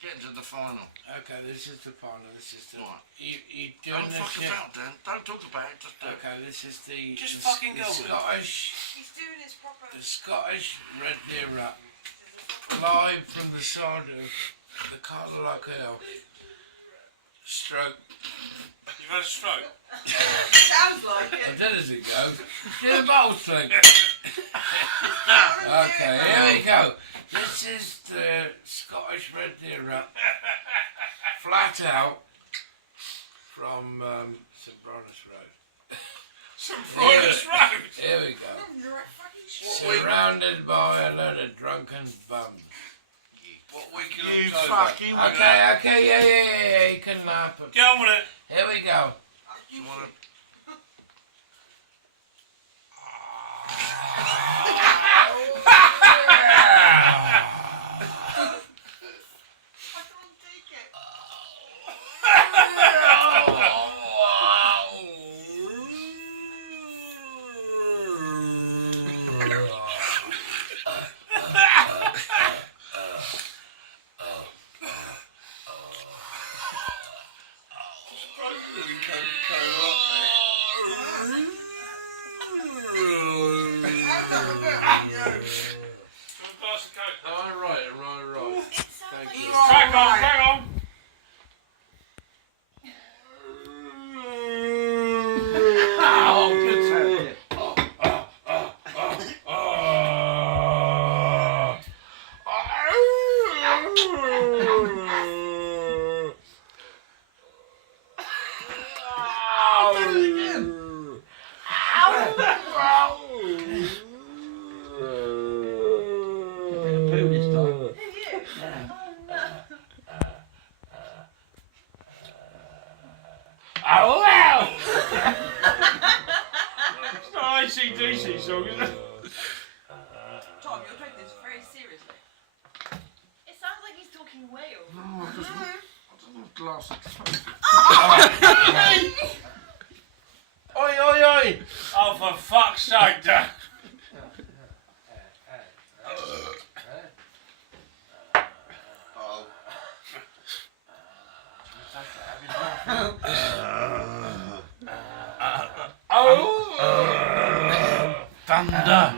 getting to the final. Okay, this is the final. This is the. What? You doing Don't this fuck shit? about then. Don't talk about it. Just do it. Okay, this is the. Just the, fucking the go with it. Scottish. He's doing his proper. The Scottish Red Deer Rap. Live from the side of the Cadillac Hill. Stroke. You've had a stroke? Sounds like I it. did as it goes. Do the bottle thing. Okay, here we go. This is the Scottish Red Deer Rap. Flat out from St Bronus Road. Some Friars Road? Here we go. You're a fucking shit. Surrounded by a load of drunken bums. What week in You October? fucking Okay, yeah, you can laugh. Get on with it. Here we go. Do you want to... I can't take it. Right. Thank you. Crack on, crack on. Oh, good It's not AC/DC song, is it? Tom, you're taking this very seriously. It sounds like he's talking Wales. No, I just want a glass of toast. Oi. Oh, for fuck's sake, Dad. Thunder.